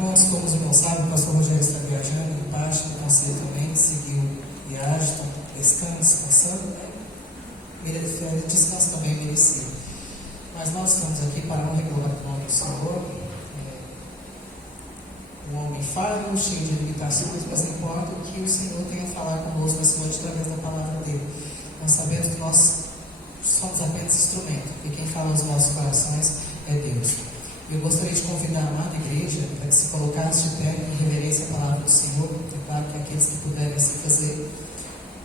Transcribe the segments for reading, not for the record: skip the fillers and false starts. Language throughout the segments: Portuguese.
Irmãos, como os irmãos sabem, o pastor Rogério está viajando, e parte do conselho também seguiu viagem, estão pescando, descansando, descanso também merecido. Mas nós estamos aqui para não reclamar do nome do Senhor, um homem falho, cheio de limitações, mas importa o que o Senhor tem a falar conosco essa noite através da palavra dele. Nós sabemos que nós somos apenas instrumento, e quem fala aos nossos corações é Deus. Eu gostaria de convidar a amada igreja para que se colocasse de pé em reverência à palavra do Senhor. É claro que aqueles que puderem se fazer,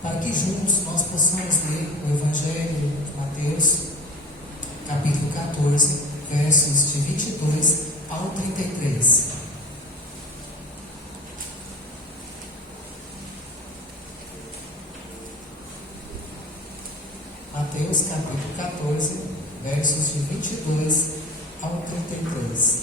para que juntos nós possamos ler o Evangelho de Mateus, capítulo 14, versos de 22 ao 33. Mateus, capítulo 14, versos de 22 ao 33.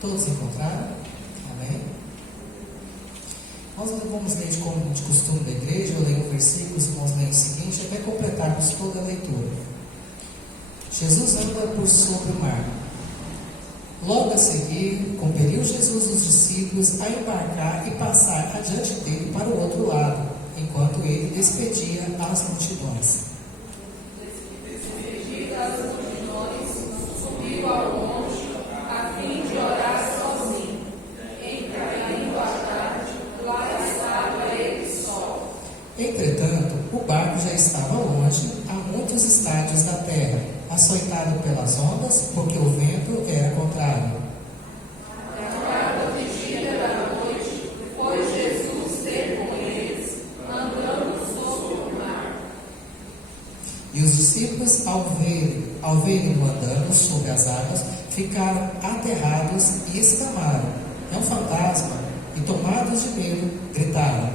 Todos encontraram? Amém? Nós não vamos ler como de costume da igreja, eu leio um versículo, os irmãos leem o seguinte, até completarmos toda a leitura. Jesus anda por sobre o mar. Logo a seguir, compeliu Jesus os discípulos a embarcar e passar adiante dele para o outro lado, enquanto ele despedia as multidões. Despedidas as multidões, subiu ao monte, a fim de orar sozinho. Caindo a tarde, lá estava ele só. Entretanto, o barco já estava longe, a muitos estádios da terra, açoitado pelas ondas, porque o vento era contrário. Na quarta vigília da noite, foi Jesus ter com eles, andando sobre o mar. E os discípulos, ao verem-no andando sobre as águas, ficaram aterrados e exclamaram: é um fantasma! E tomados de medo, gritaram.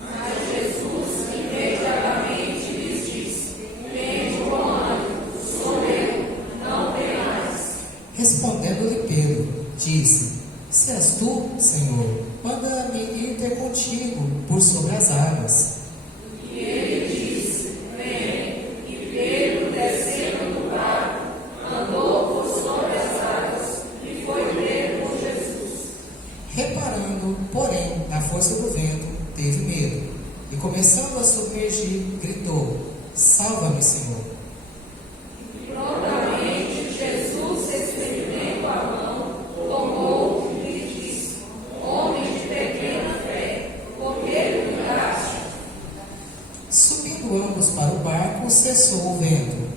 Mas Jesus imediatamente lhes disse: tende bom ânimo, sou eu, não temais. Respondendo-lhe Pedro, disse: se és tu, Senhor, manda-me ir ter contigo por sobre as águas. E ele disse: vem. E Pedro, descendo do barco, andou por sobre as águas e foi ter com Jesus. Reparando, porém, na força do vento, teve medo, e começando a submergir, gritou: salva-me, Senhor. E prontamente Jesus, estendendo a mão, tomou-o e lhe disse: homem de pequena fé, por que duvidaste? Subindo ambos para o barco, cessou o vento.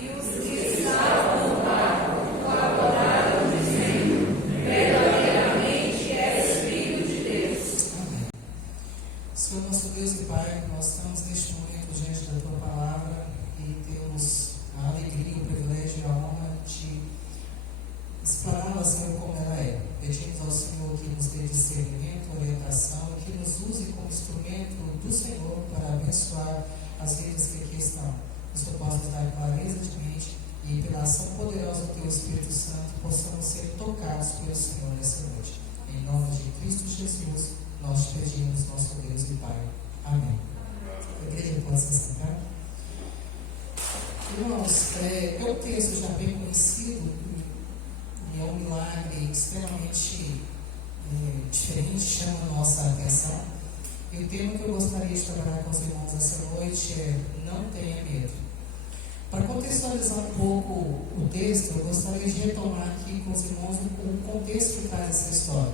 E os que estavam no barco colaboraram, dizendo: verdadeiramente és filho de Deus. Amém. Senhor nosso Deus e Pai, nós estamos neste momento diante da Tua Palavra e temos a alegria, o privilégio e a honra de explaná-la, Senhor, como ela é. Pedimos ao Senhor que nos dê discernimento, orientação e que nos use como instrumento do Senhor para abençoar as vidas que aqui estão. Nos tu possas dar clareza de mente e pela ação poderosa do Teu Espírito Santo possamos ser tocados pelo Senhor nessa noite. Em nome de Cristo Jesus, nós te pedimos, nosso Deus e Pai. Amém. A igreja pode se sentar. Irmãos, é um texto já bem conhecido e é um milagre extremamente diferente, chama a nossa atenção. E o tema que eu gostaria de trabalhar com os irmãos essa noite é: não tenha medo. Para contextualizar um pouco o texto, eu gostaria de retomar aqui com os irmãos o contexto que traz essa história.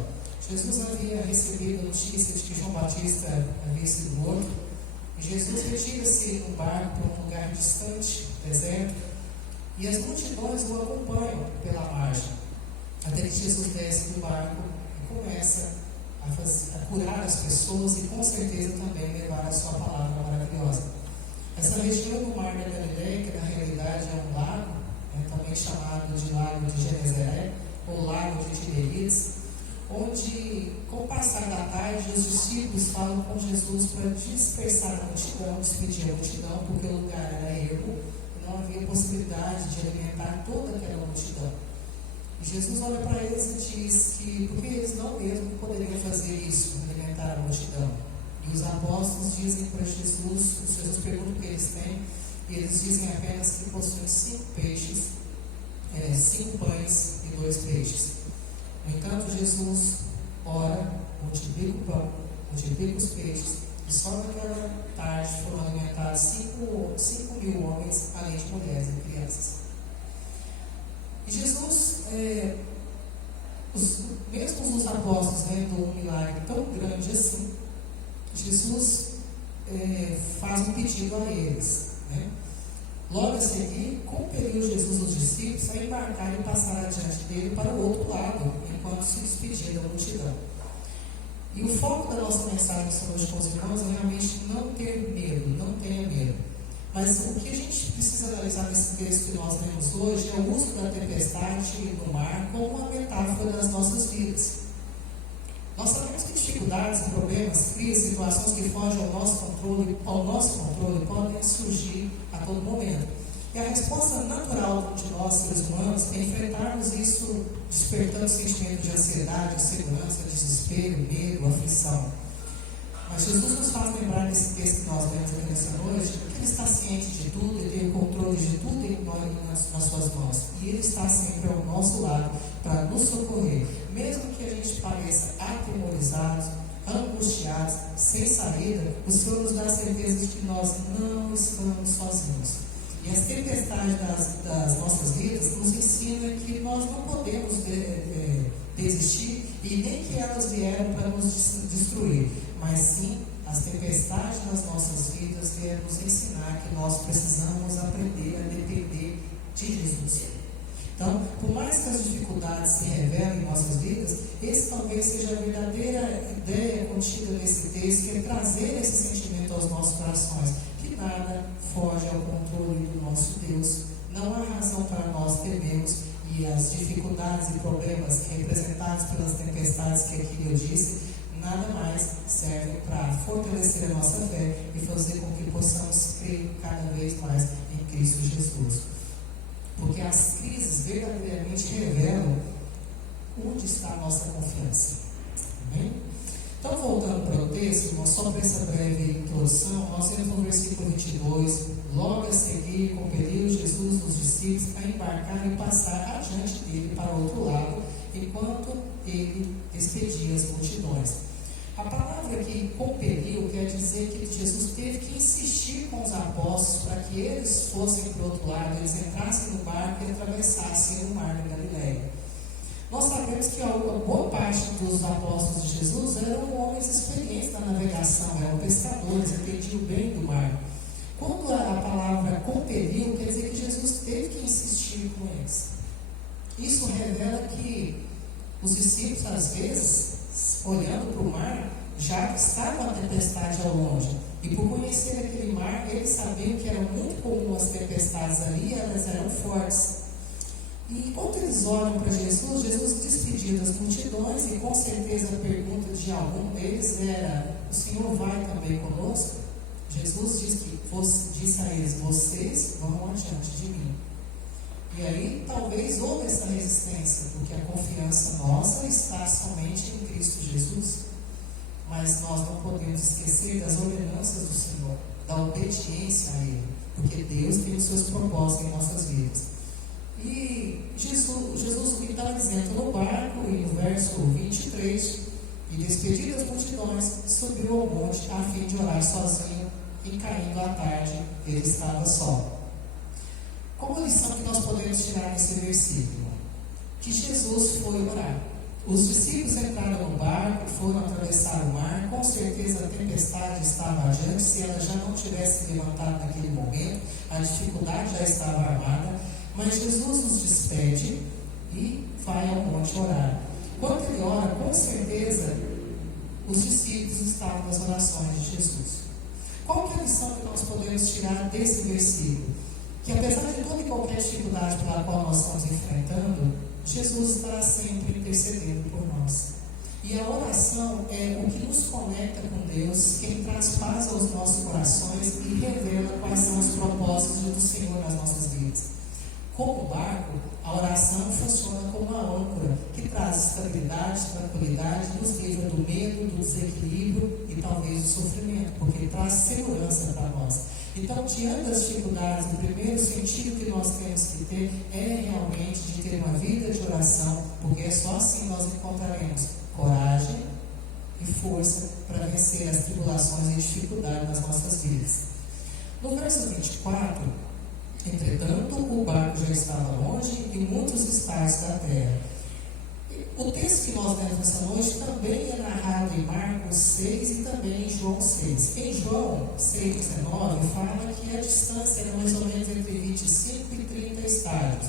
Jesus havia recebido a notícia de que João Batista havia sido morto, e Jesus retira-se no barco para um lugar distante, deserto, e as multidões o acompanham pela margem, até que Jesus desce do barco e começa a curar as pessoas e com certeza também levar a sua palavra maravilhosa. Essa região do Mar da Galileia, que na realidade é um lago, também chamado de Lago de Genezaré, ou Lago de Tiberíades, onde, com o passar da tarde, os discípulos falam com Jesus para dispersar a multidão, despedir a multidão, porque o lugar era ermo e não havia possibilidade de alimentar toda aquela multidão. E Jesus olha para eles e diz que, porque eles não mesmo poderiam fazer isso, alimentar a multidão. E os apóstolos dizem para Jesus, Jesus pergunta o que eles têm, e eles dizem apenas que possuem 5 peixes, 5 pães e 2 peixes. No entanto, Jesus ora, multiplica o pão, multiplica os peixes, e só naquela tarde foram alimentados 5.000 homens, além de mulheres e crianças. E Jesus, mesmo os apóstolos vendo um milagre tão grande assim, Jesus faz um pedido a eles, né? Logo a seguir, compeliu Jesus os discípulos a embarcar e passar adiante dele para o outro lado, enquanto se despedia da multidão. E o foco da nossa mensagem hoje com os irmãos é realmente não ter medo, não tenha medo. Mas o que a gente precisa analisar nesse texto que nós temos hoje é o uso da tempestade no mar como uma metáfora das nossas vidas. Nós sabemos que dificuldades, problemas, crises, situações que fogem ao nosso controle podem surgir a todo momento. E a resposta natural de nós, seres humanos, é enfrentarmos isso despertando sentimento de ansiedade, insegurança, desespero, medo, aflição. Mas Jesus nos faz lembrar desse texto que nós lemos aqui nessa noite, que Ele está ciente de tudo, Ele tem o controle de tudo nas suas mãos. E Ele está sempre ao nosso lado para nos socorrer. Mesmo que a gente pareça atemorizados, angustiados, sem saída, o Senhor nos dá a certeza de que nós não estamos sozinhos. E as tempestades das nossas vidas nos ensinam que nós não podemos desistir e nem que elas vieram para nos destruir, mas sim as tempestades das nossas vidas vieram nos ensinar que nós precisamos aprender a depender de Jesus. Então, por mais que as dificuldades se revelem em nossas vidas, esse talvez seja a verdadeira ideia contida nesse texto, que é trazer esse sentimento aos nossos corações, que nada foge ao controle do nosso Deus. Não há razão para nós temermos, e as dificuldades e problemas representados pelas tempestades que aqui eu disse, nada mais servem para fortalecer a nossa fé e fazer com que possamos crer cada vez mais em Cristo Jesus. Porque as crises verdadeiramente revelam onde está a nossa confiança. Amém? Então, voltando para o texto, só para essa breve introdução, nós temos no versículo 22, logo a seguir, compeliu Jesus os discípulos a embarcar e passar adiante dele para o outro lado, enquanto ele despedia as multidões. A palavra que compeliu quer dizer que Jesus teve que insistir com os apóstolos para que eles fossem para o outro lado, eles entrassem no barco e atravessassem o mar da Galileia. Nós sabemos que a boa parte dos apóstolos de Jesus eram homens experientes na navegação, eram pescadores, entendiam bem do mar. Quando a palavra compeliu, quer dizer que Jesus teve que insistir com eles. Isso revela que os discípulos, às vezes, olhando para o mar, já estava uma tempestade ao longe. E por conhecer aquele mar, eles sabiam que era muito comum as tempestades ali, elas eram fortes. E quando eles olham para Jesus, Jesus despediu das multidões, e com certeza a pergunta de algum deles era: o Senhor vai também conosco? Jesus disse a eles: vocês vão adiante de mim. E aí talvez houve essa resistência, porque a confiança nossa está somente em Cristo Jesus. Mas nós não podemos esquecer das ordenanças do Senhor, da obediência a Ele, porque Deus tem os seus propósitos em nossas vidas. E Jesus estava dizendo no barco, e no verso 23, e despedidas as multidões, subiu ao monte a fim de orar sozinho, e caindo à tarde, ele estava só. Qual a lição que nós podemos tirar nesse versículo? Que Jesus foi orar. Os discípulos entraram no barco, foram atravessar o mar, com certeza a tempestade estava adiante, se ela já não tivesse levantado naquele momento, a dificuldade já estava armada, mas Jesus nos despede e vai ao monte orar. Quando ele ora, com certeza, os discípulos estavam nas orações de Jesus. Qual que é a lição que nós podemos tirar desse versículo? Que apesar de toda e qualquer dificuldade pela qual nós estamos enfrentando, Jesus estará sempre intercedendo por nós. E a oração é o que nos conecta com Deus, quem traz paz aos nossos corações e revela quais são os propósitos do Senhor nas nossas vidas. Como barco, a oração funciona como uma âncora que traz traz estabilidade, tranquilidade, nos livra do medo, do desequilíbrio e talvez do sofrimento, porque traz segurança para nós. Então, diante das dificuldades, o primeiro sentido que nós temos que ter é realmente de ter uma vida de oração, porque é só assim nós encontraremos coragem e força para vencer as tribulações e dificuldades das nossas vidas. No verso 24, entretanto, o barco já estava longe e muitos estágios da terra. O texto que nós lemos essa noite também é narrado em Marcos 6 e também em João 6. Em João 6,19 fala que a distância era mais ou menos entre 25 e 30 estádios.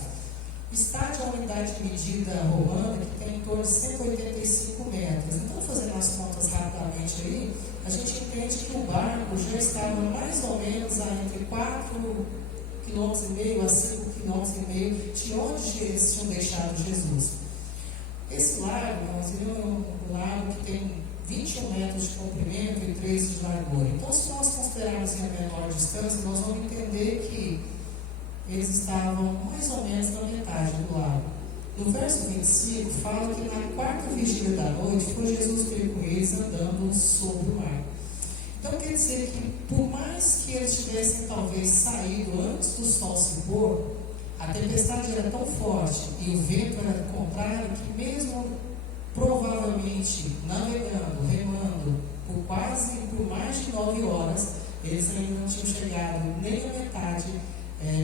Estádio é uma unidade de medida romana que tem em torno de 185 metros. Então, fazendo as contas rapidamente aí, a gente entende que o barco já estava mais ou menos entre 4,5 km a 5,5 km de onde eles tinham deixado Jesus. Esse lago, é um lago que tem 21 metros de comprimento e 13 de largura. Então, se nós considerarmos em a menor distância, nós vamos entender que eles estavam mais ou menos na metade do lago. No verso 25, fala que na quarta vigília da noite foi Jesus ter com eles andando sobre o mar. Então, quer dizer que, por mais que eles tivessem talvez saído antes do sol se pôr, a tempestade era tão forte e o vento era contrário que, mesmo provavelmente navegando, remando por mais de 9 horas, eles ainda não tinham chegado nem a metade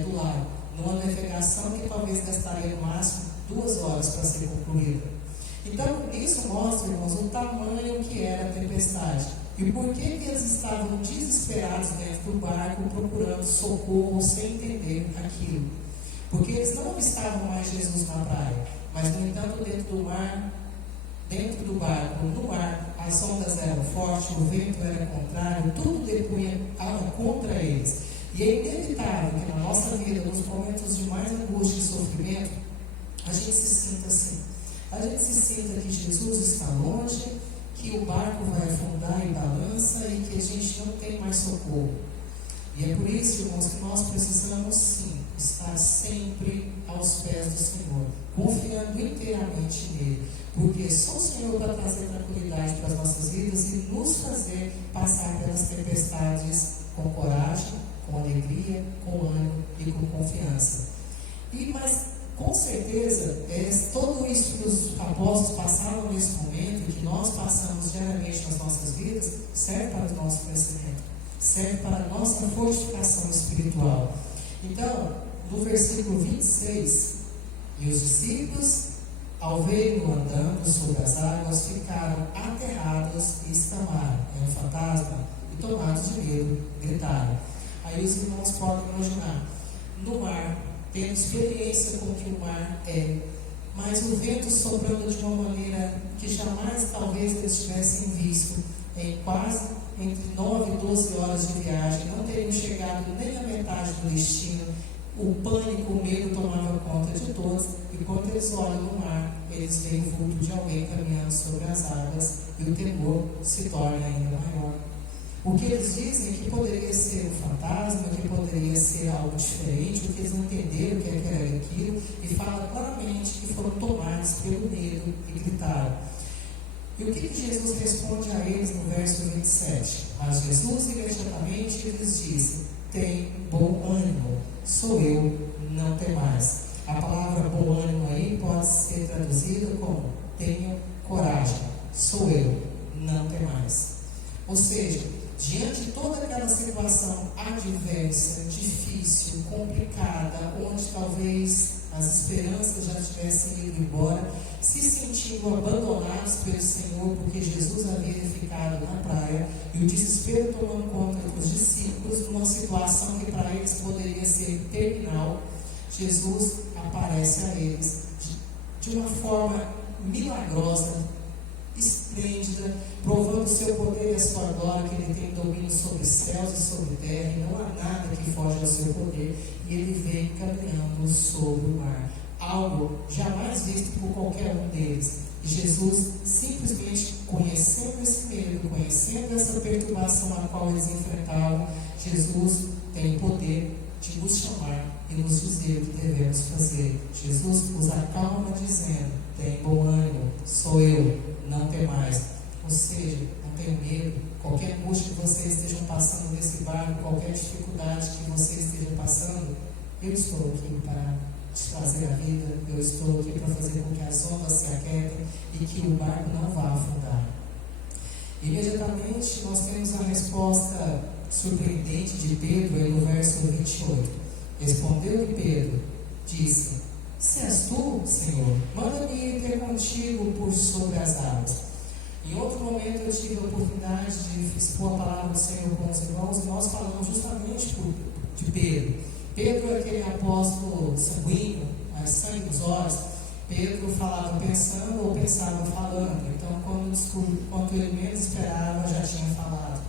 do lago, numa navegação que talvez gastaria no máximo 2 horas para ser concluída. Então, isso mostra, irmãos, o tamanho que era a tempestade e por que eles estavam desesperados dentro do barco procurando socorro sem entender aquilo. Porque eles não avistavam mais Jesus na praia, mas, no entanto, dentro do mar, dentro do barco, no mar, as ondas eram fortes, o vento era contrário, tudo depunha contra eles. E é inevitável que na nossa vida, nos momentos de mais angústia e sofrimento, a gente se sinta assim. A gente se sinta que Jesus está longe, que o barco vai afundar e balança e que a gente não tem mais socorro. E é por isso, irmãos, que nós precisamos sim estar sempre aos pés do Senhor, confiando inteiramente nele, porque só o Senhor para trazer tranquilidade para as nossas vidas e nos fazer passar pelas tempestades com coragem, com alegria, com ânimo e com confiança. Mas com certeza, tudo isso que os apóstolos passaram nesse momento e que nós passamos diariamente nas nossas vidas, serve para o nosso crescimento, serve para a nossa fortificação espiritual. Então, no versículo 26, e os discípulos, ao verem-no andando sobre as águas, ficaram aterrados e exclamaram: é um fantasma, e tomados de medo, gritaram. Aí os irmãos podem imaginar, no mar, tendo experiência com o que o mar é, mas o vento soprando de uma maneira que jamais talvez eles tivessem visto, em quase entre 9 e 12 horas de viagem, não teriam chegado nem à metade do destino. O pânico, o medo tomava conta de todos, e quando eles olham no mar, eles veem o vulto de alguém caminhando sobre as águas, e o temor se torna ainda maior. O que eles dizem é que poderia ser um fantasma, que poderia ser algo diferente, porque eles não entenderam o que era aquilo, e fala claramente que foram tomados pelo medo e gritaram. E o que Jesus responde a eles no verso 27? Mas Jesus imediatamente lhes disse: tem bom ânimo, sou eu, não temais. A palavra bom ânimo aí pode ser traduzida como tenham coragem, sou eu, não temais. Ou seja, diante de toda aquela situação adversa, difícil, complicada, onde talvez as esperanças já tivessem ido embora, se sentindo abandonados pelo Senhor, porque Jesus havia ficado na praia, e o desespero tomando conta dos discípulos, numa situação que para eles poderia ser terminal, Jesus aparece a eles de uma forma milagrosa, esplêndida, provando o seu poder e a sua glória, que ele tem domínio sobre céus e sobre terra, e não há nada que foge ao seu poder, e ele vem caminhando sobre o mar, algo jamais visto por qualquer um deles. E Jesus, simplesmente conhecendo esse medo, conhecendo essa perturbação a qual eles enfrentavam, Jesus tem o poder de nos chamar e nos dizer o que devemos fazer. Jesus nos acalma dizendo: tem bom ânimo, sou eu, não temais. Ou seja, não tenho medo. Qualquer angústia que vocês estejam passando nesse barco, qualquer dificuldade que vocês estejam passando, eu estou aqui para te trazer a vida, eu estou aqui para fazer com que as ondas se aquietem e que o barco não vá afundar. Imediatamente nós temos a resposta surpreendente de Pedro no verso 28. Respondeu-lhe Pedro, disse: se és tu, Senhor, manda-me ir ter contigo por sobre as águas. Em outro momento eu tive a oportunidade de expor a palavra do Senhor com os irmãos e nós falamos justamente de Pedro. Pedro é aquele apóstolo sanguíneo, mais sangue nos olhos. Pedro falava pensando ou pensava falando. Então, quando ele menos esperava, já tinha falado.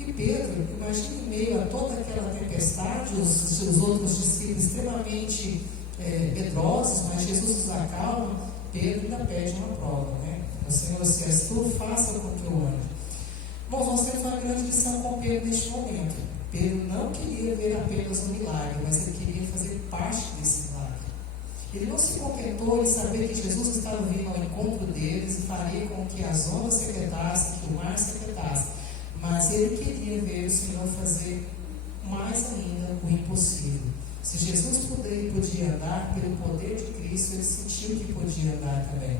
E Pedro, imagine em meio a toda aquela tempestade, os outros discípulos extremamente medrosos, mas Jesus os acalma. Pedro ainda pede uma prova, né? O Senhor, se és tu, faça com que eu ande. Bom, nós temos uma grande lição com Pedro neste momento. Pedro não queria ver apenas um milagre, mas ele queria fazer parte desse milagre. Ele não se contentou em saber que Jesus estava vindo ao encontro deles e faria com que as ondas se aquietassem, que o mar se aquietasse, mas ele queria ver o Senhor fazer mais ainda o impossível. Se Jesus podia andar pelo poder de Cristo, ele sentiu que podia andar também.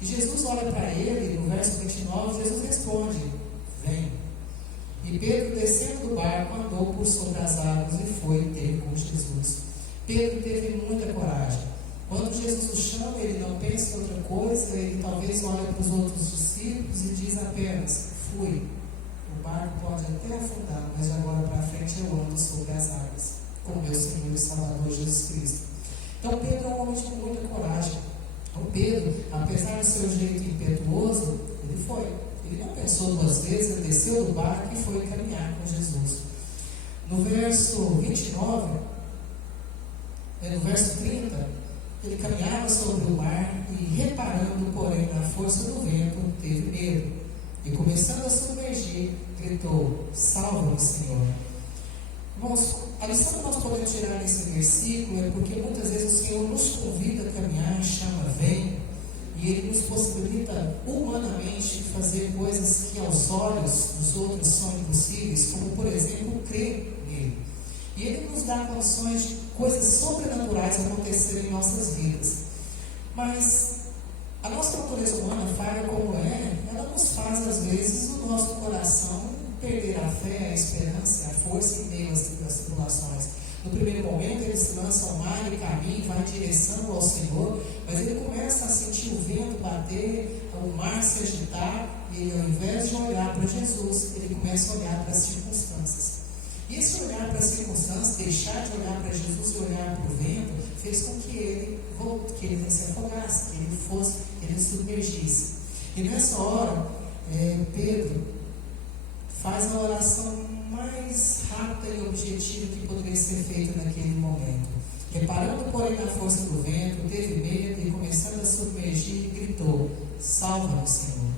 E Jesus olha para ele, no verso 29, Jesus responde: vem. E Pedro, descendo do barco, andou por sobre as águas e foi ter com Jesus. Pedro teve muita coragem. Quando Jesus o chama, ele não pensa em outra coisa, ele talvez olha para os outros discípulos e diz apenas: fui. O barco pode até afundar, mas de agora para frente eu ando sobre as águas, com meu Senhor e Salvador Jesus Cristo. Então Pedro é um homem de muita coragem. O Pedro, apesar do seu jeito impetuoso, ele foi. Ele não pensou duas vezes, ele desceu do barco e foi caminhar com Jesus. No verso 29, no verso 30, ele caminhava sobre o mar e, reparando, porém, na força do vento, teve medo. E, começando a submergir, gritou: salva-me, Senhor. Irmãos, a lição que nós podemos tirar nesse versículo é porque muitas vezes o Senhor nos convida a caminhar, chama, vem, e Ele nos possibilita humanamente fazer coisas que aos olhos dos outros são impossíveis, como por exemplo, crer nele. E Ele nos dá condições de coisas sobrenaturais acontecerem em nossas vidas. Mas a nossa natureza humana, falha como ela nos faz às vezes o nosso coração perder a fé, a esperança, a força em meio às tribulações. No primeiro momento ele se lança ao mar e caminha, vai em direção ao Senhor, mas ele começa a sentir o vento bater, o mar se agitar, e ele, ao invés de olhar para Jesus, ele começa a olhar para as circunstâncias. E esse olhar para as circunstâncias, deixar de olhar para Jesus e olhar para o vento, fez com que ele se afogasse, que ele submergisse. E nessa hora, Pedro faz a oração mais rápida e objetiva que poderia ser feita naquele momento. Reparando, porém, na força do vento, teve medo e, começando a submergir, gritou: salva-me, Senhor.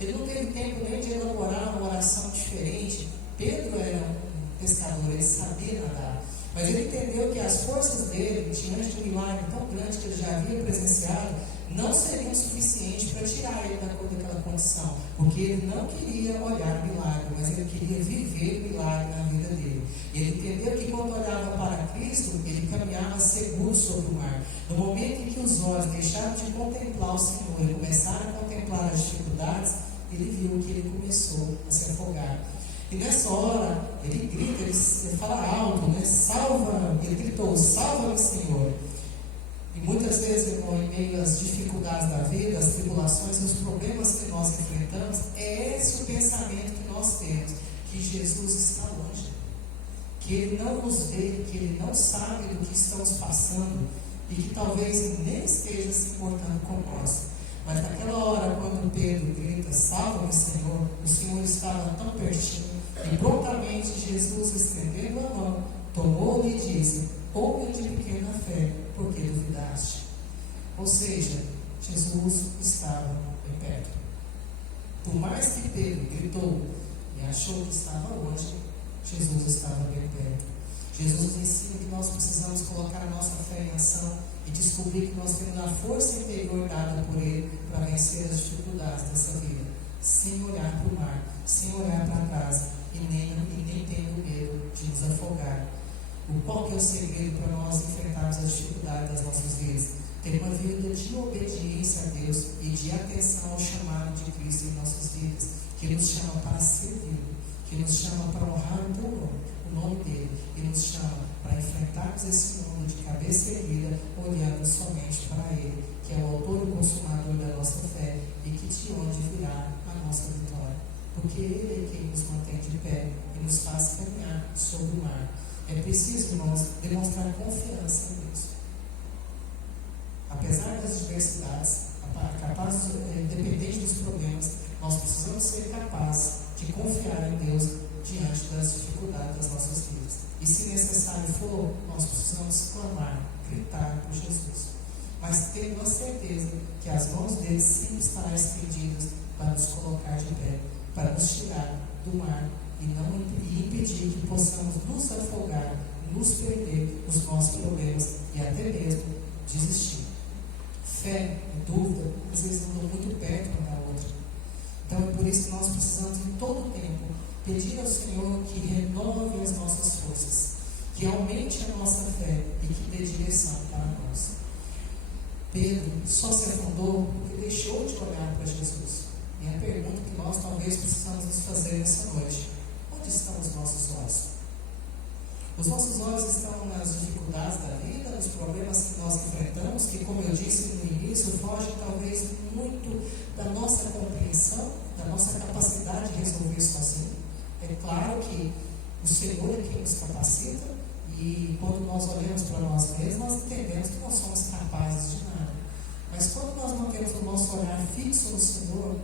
Ele não teve tempo nem de elaborar uma oração diferente. Pedro era um pescador, ele sabia nadar, mas ele entendeu que as forças dele, diante de um milagre tão grande que ele já havia presenciado, não seriam suficientes para tirar ele daquela condição, porque ele não queria olhar o milagre, mas ele queria viver o milagre na vida dele. E ele entendeu que quando olhava para Cristo, ele caminhava seguro sobre o mar. No momento em que os olhos deixaram de contemplar o Senhor e começaram a contemplar as dificuldades, ele viu que ele começou a se afogar. E nessa hora, ele grita, ele fala alto, né? Ele gritou: salva-me, Senhor. E muitas vezes, irmão, em meio às dificuldades da vida, às tribulações, os problemas que nós enfrentamos, é esse o pensamento que nós temos, que Jesus está longe, que Ele não nos vê, que Ele não sabe do que estamos passando e que talvez nem esteja se importando com nós. Mas naquela hora, quando Pedro grita: salva-me, Senhor, o Senhor estava tão pertinho e prontamente Jesus, estendendo a mão, tomou-lhe e disse: homem de pequena fé, por que duvidaste? Ou seja, Jesus estava bem perto. Por mais que Pedro gritou e achou que estava longe, Jesus estava bem perto. Jesus nos ensina que nós precisamos colocar a nossa fé em ação e descobrir que nós temos a força interior dada por Ele para vencer as dificuldades dessa vida, sem olhar para o mar, sem olhar para trás e nem tendo medo de nos afogar. Qual que é o segredo para nós enfrentarmos as dificuldades das nossas vidas? Ter uma vida de obediência a Deus e de atenção ao chamado de Cristo em nossas vidas, que nos chama para servir, que nos chama para honrar o nome dele, e nos chama para enfrentarmos esse mundo de cabeça erguida, olhando somente para ele, que é o autor e consumador da nossa fé, e que de onde virá a nossa vitória. Porque ele é quem nos mantém de pé e nos faz caminhar sobre o mar. É preciso, irmãos, demonstrar confiança em Deus. Apesar das diversidades, independente dos problemas, nós precisamos ser capazes de confiar em Deus diante das dificuldades das nossas vidas. E se necessário for, nós precisamos clamar, gritar por Jesus. Mas tendo a certeza que as mãos dele sempre estarão estendidas para nos colocar de pé, para nos tirar do mar e impedir que possamos nos afogar, nos perder nos nossos problemas e até mesmo desistir. Fé e dúvida, às vezes andam muito perto uma da outra. Então é por isso que nós precisamos em todo o tempo pedir ao Senhor que renove as nossas forças, que aumente a nossa fé e que dê direção para nós. Pedro só se afundou porque deixou de olhar para Jesus. E a pergunta que nós talvez precisamos nos fazer nessa noite: onde estão os nossos olhos? Os nossos olhos estão nas dificuldades da vida, nos problemas que nós enfrentamos, que, como eu disse no início, fogem talvez muito da nossa compreensão, da nossa capacidade de resolver sozinho. É claro que o Senhor é quem nos capacita, e quando nós olhamos para nós mesmos, nós entendemos que não somos capazes de nada. Mas quando nós mantemos o nosso olhar fixo no Senhor,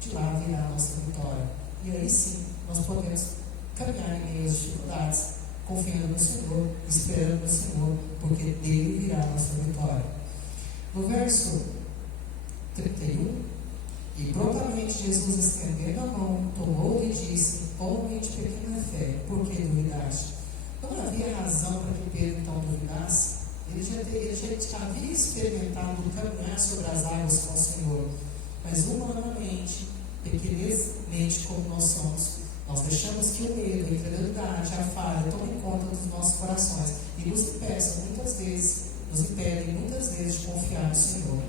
de lá virá a nossa vitória. E aí sim, nós podemos caminhar em meio às dificuldades, confiando no Senhor, esperando no Senhor, porque dele virá a nossa vitória. No verso 31, e prontamente Jesus, estendendo a mão, tomou-lhe e disse: homem de pequena fé, por que duvidaste? Não havia razão para que Pedro então duvidasse. Ele já havia experimentado caminhar sobre as águas com o Senhor, mas humanamente, pequenezmente como nós somos, nós deixamos que o medo, a incredulidade, a falha tomem conta dos nossos corações e nos impedem muitas vezes de confiar no Senhor.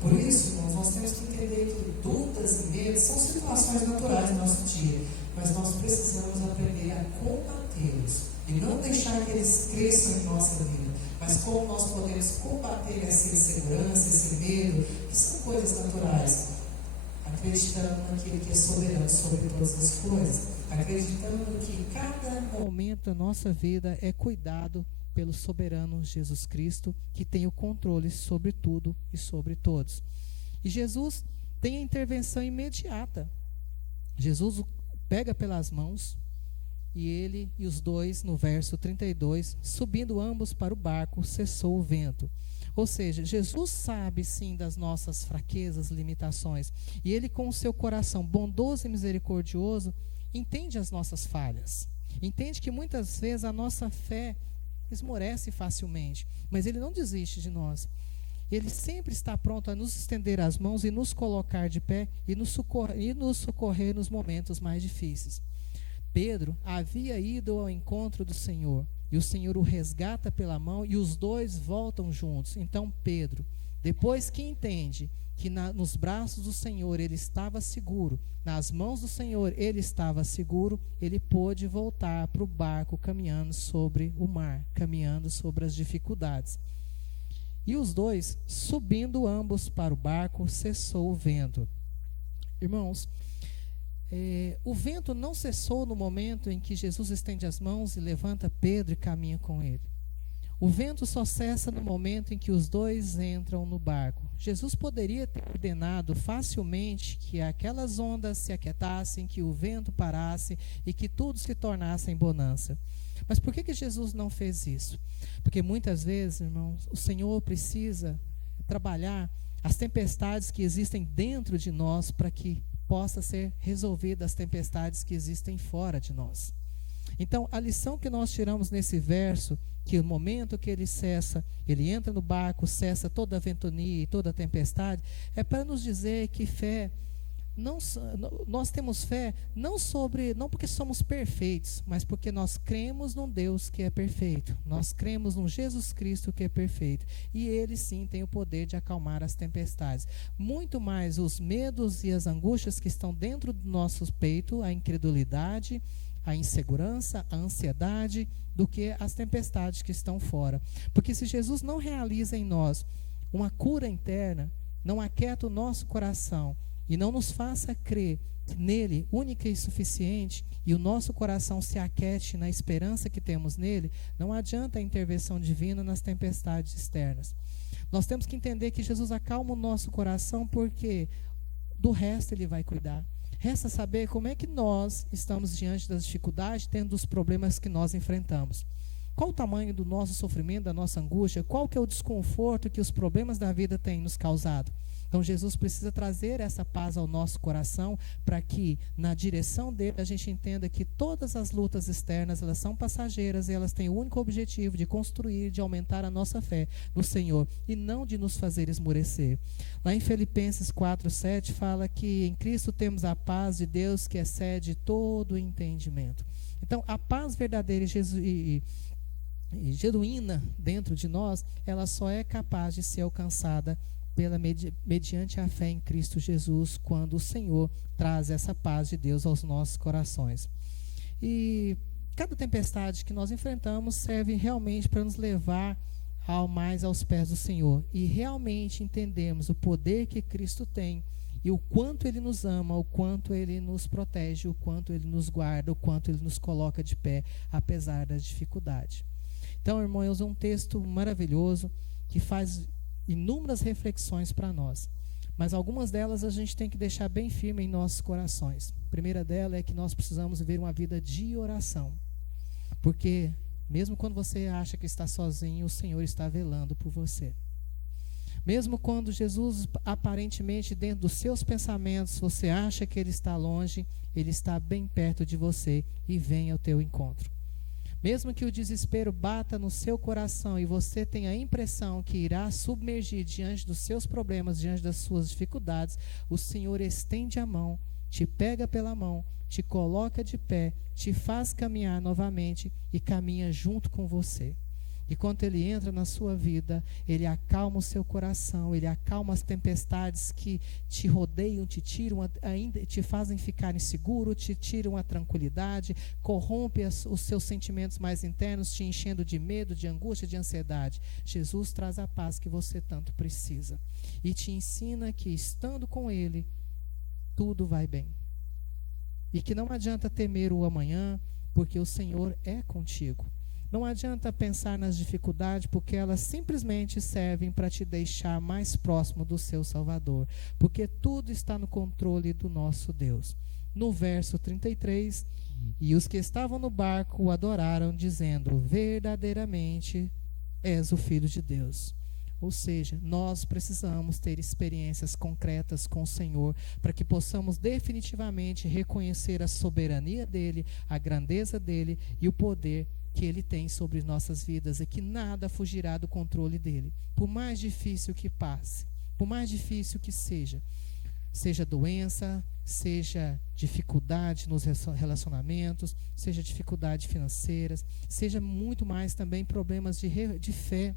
Por isso, irmãos, nós temos que entender que dúvidas e medos são situações naturais no nosso dia, mas nós precisamos aprender a combatê-los e não deixar que eles cresçam em nossa vida. Mas como nós podemos combater essa insegurança, esse medo, que são coisas naturais, acreditando naquele que é soberano sobre todas as coisas, acreditando que cada momento da nossa vida é cuidado pelo soberano Jesus Cristo, que tem o controle sobre tudo e sobre todos. E Jesus tem a intervenção imediata. Jesus o pega pelas mãos, e ele e os dois, no verso 32, subindo ambos para o barco, cessou o vento. Ou seja, Jesus sabe sim das nossas fraquezas, limitações, e ele, com o seu coração bondoso e misericordioso, entende as nossas falhas, entende que muitas vezes a nossa fé esmorece facilmente, mas ele não desiste de nós. Ele sempre está pronto a nos estender as mãos e nos colocar de pé e nos socorrer nos momentos mais difíceis. Pedro havia ido ao encontro do Senhor, e o Senhor o resgata pela mão, e os dois voltam juntos. Então Pedro, depois que entende que nos braços do Senhor ele estava seguro, nas mãos do Senhor ele estava seguro, ele pôde voltar para o barco caminhando sobre o mar, caminhando sobre as dificuldades. E os dois, subindo ambos para o barco, cessou o vento. Irmãos, o vento não cessou no momento em que Jesus estende as mãos e levanta Pedro e caminha com ele. O vento só cessa no momento em que os dois entram no barco. Jesus poderia ter ordenado facilmente que aquelas ondas se aquietassem, que o vento parasse e que tudo se tornasse em bonança. Mas por que Jesus não fez isso? Porque muitas vezes, irmãos, o Senhor precisa trabalhar as tempestades que existem dentro de nós para que possa ser resolvida as tempestades que existem fora de nós. Então, a lição que nós tiramos nesse verso, que o momento que ele cessa, ele entra no barco, cessa toda a ventania e toda a tempestade, é para nos dizer que fé, nós temos fé não porque somos perfeitos, mas porque nós cremos num Deus que é perfeito. Nós cremos num Jesus Cristo que é perfeito. E ele sim tem o poder de acalmar as tempestades. Muito mais os medos e as angústias que estão dentro do nosso peito, a incredulidade, a insegurança, a ansiedade, do que as tempestades que estão fora. Porque se Jesus não realiza em nós uma cura interna, não aquieta o nosso coração, e não nos faça crer nele, única e suficiente, e o nosso coração se aquete na esperança que temos nele, não adianta a intervenção divina nas tempestades externas. Nós temos que entender que Jesus acalma o nosso coração, porque do resto ele vai cuidar. Resta saber como é que nós estamos diante das dificuldades, tendo os problemas que nós enfrentamos. Qual o tamanho do nosso sofrimento, da nossa angústia? Qual que é o desconforto que os problemas da vida têm nos causado? Então Jesus precisa trazer essa paz ao nosso coração, para que na direção dele a gente entenda que todas as lutas externas, elas são passageiras, e elas têm o único objetivo de construir, de aumentar a nossa fé no Senhor, e não de nos fazer esmorecer. Lá em Filipenses 4:7 fala que em Cristo temos a paz de Deus que excede todo o entendimento. Então a paz verdadeira e genuína dentro de nós, ela só é capaz de ser alcançada mediante a fé em Cristo Jesus, quando o Senhor traz essa paz de Deus aos nossos corações. E cada tempestade que nós enfrentamos serve realmente para nos levar mais aos pés do Senhor, e realmente entendemos o poder que Cristo tem, e o quanto Ele nos ama, o quanto Ele nos protege, o quanto Ele nos guarda, o quanto Ele nos coloca de pé, apesar da dificuldade. Então, irmãos, é um texto maravilhoso, que faz inúmeras reflexões para nós, mas algumas delas a gente tem que deixar bem firme em nossos corações. A primeira dela é que nós precisamos viver uma vida de oração, porque mesmo quando você acha que está sozinho, o Senhor está velando por você. Mesmo quando Jesus, aparentemente dentro dos seus pensamentos, você acha que Ele está longe, Ele está bem perto de você e vem ao teu encontro. Mesmo que o desespero bata no seu coração e você tenha a impressão que irá submergir diante dos seus problemas, diante das suas dificuldades, o Senhor estende a mão, te pega pela mão, te coloca de pé, te faz caminhar novamente e caminha junto com você. E quando Ele entra na sua vida, Ele acalma o seu coração, Ele acalma as tempestades que te rodeiam, te tiram, ainda te fazem ficar inseguro, te tiram a tranquilidade, corrompe os seus sentimentos mais internos, te enchendo de medo, de angústia, de ansiedade. Jesus traz a paz que você tanto precisa e te ensina que, estando com Ele, tudo vai bem. E que não adianta temer o amanhã, porque o Senhor é contigo. Não adianta pensar nas dificuldades, porque elas simplesmente servem para te deixar mais próximo do seu Salvador, porque tudo está no controle do nosso Deus. No verso 33, e os que estavam no barco o adoraram, dizendo: verdadeiramente és o Filho de Deus. Ou seja, nós precisamos ter experiências concretas com o Senhor, para que possamos definitivamente reconhecer a soberania dEle, a grandeza dEle e o poder que Ele tem sobre nossas vidas, e que nada fugirá do controle dEle. Por mais difícil que passe, por mais difícil que seja doença, seja dificuldade nos relacionamentos, seja dificuldade financeiras, seja muito mais também problemas de fé,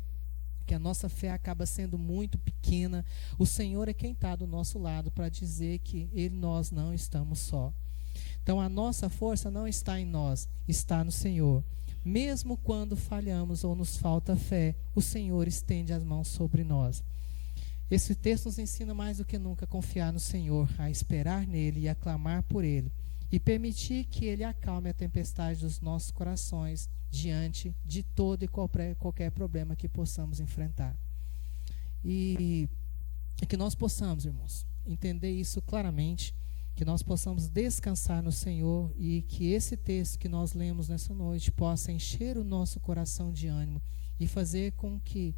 que a nossa fé acaba sendo muito pequena, o Senhor é quem está do nosso lado para dizer que nós não estamos só. Então a nossa força não está em nós, está no Senhor. Mesmo quando falhamos ou nos falta fé, o Senhor estende as mãos sobre nós. Esse texto nos ensina mais do que nunca a confiar no Senhor, a esperar nele e a clamar por ele, e permitir que Ele acalme a tempestade dos nossos corações diante de todo e qualquer problema que possamos enfrentar. E que nós possamos, irmãos, entender isso claramente, que nós possamos descansar no Senhor, e que esse texto que nós lemos nessa noite possa encher o nosso coração de ânimo e fazer com que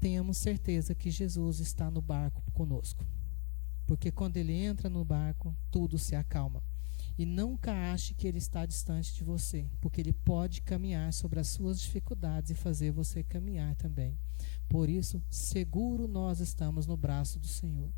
tenhamos certeza que Jesus está no barco conosco. Porque quando Ele entra no barco, tudo se acalma. E nunca ache que Ele está distante de você, porque Ele pode caminhar sobre as suas dificuldades e fazer você caminhar também. Por isso, seguro nós estamos no braço do Senhor.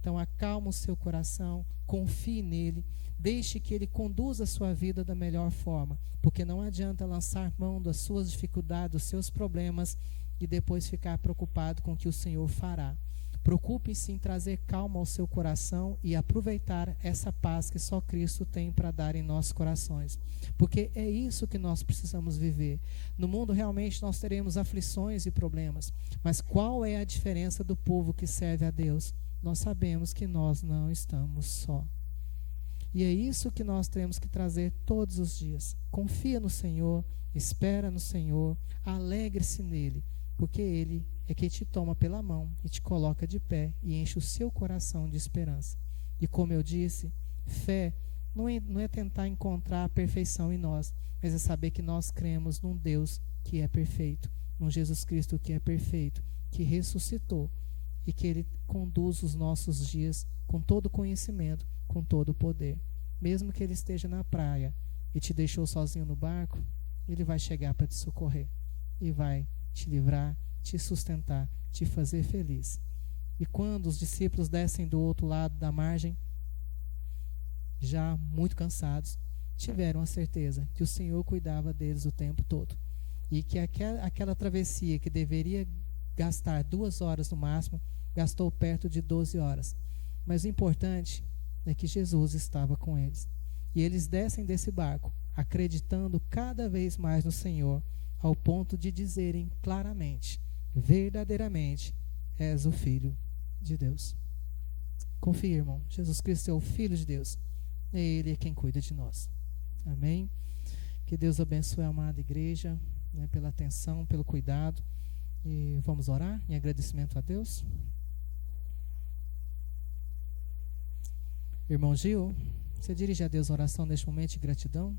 Então, acalma o seu coração, confie nele, deixe que Ele conduza a sua vida da melhor forma, porque não adianta lançar mão das suas dificuldades, dos seus problemas e depois ficar preocupado com o que o Senhor fará. Preocupe-se em trazer calma ao seu coração e aproveitar essa paz que só Cristo tem para dar em nossos corações. Porque é isso que nós precisamos viver. No mundo realmente nós teremos aflições e problemas. Mas qual é a diferença do povo que serve a Deus? Nós sabemos que nós não estamos só. E é isso que nós temos que trazer todos os dias. Confia no Senhor, espera no Senhor, alegre-se nele, porque Ele é quem te toma pela mão e te coloca de pé e enche o seu coração de esperança. E como eu disse, fé não é tentar encontrar a perfeição em nós, mas é saber que nós cremos num Deus que é perfeito, num Jesus Cristo que é perfeito, que ressuscitou e que Ele conduz os nossos dias com todo conhecimento, com todo poder. Mesmo que Ele esteja na praia e te deixou sozinho no barco, Ele vai chegar para te socorrer e vai te livrar, te sustentar, te fazer feliz. E quando os discípulos descem do outro lado da margem, já muito cansados, tiveram a certeza que o Senhor cuidava deles o tempo todo. E que aquela travessia que deveria gastar 2 horas no máximo, gastou perto de 12 horas. Mas o importante é que Jesus estava com eles. E eles descem desse barco, acreditando cada vez mais no Senhor, ao ponto de dizerem claramente: verdadeiramente és o Filho de Deus. Confia, irmão, Jesus Cristo é o Filho de Deus. É Ele quem cuida de nós. Amém? Que Deus abençoe a amada igreja, né, pela atenção, pelo cuidado. E vamos orar em agradecimento a Deus. Irmão Gil, você dirige a Deus a oração neste momento de gratidão?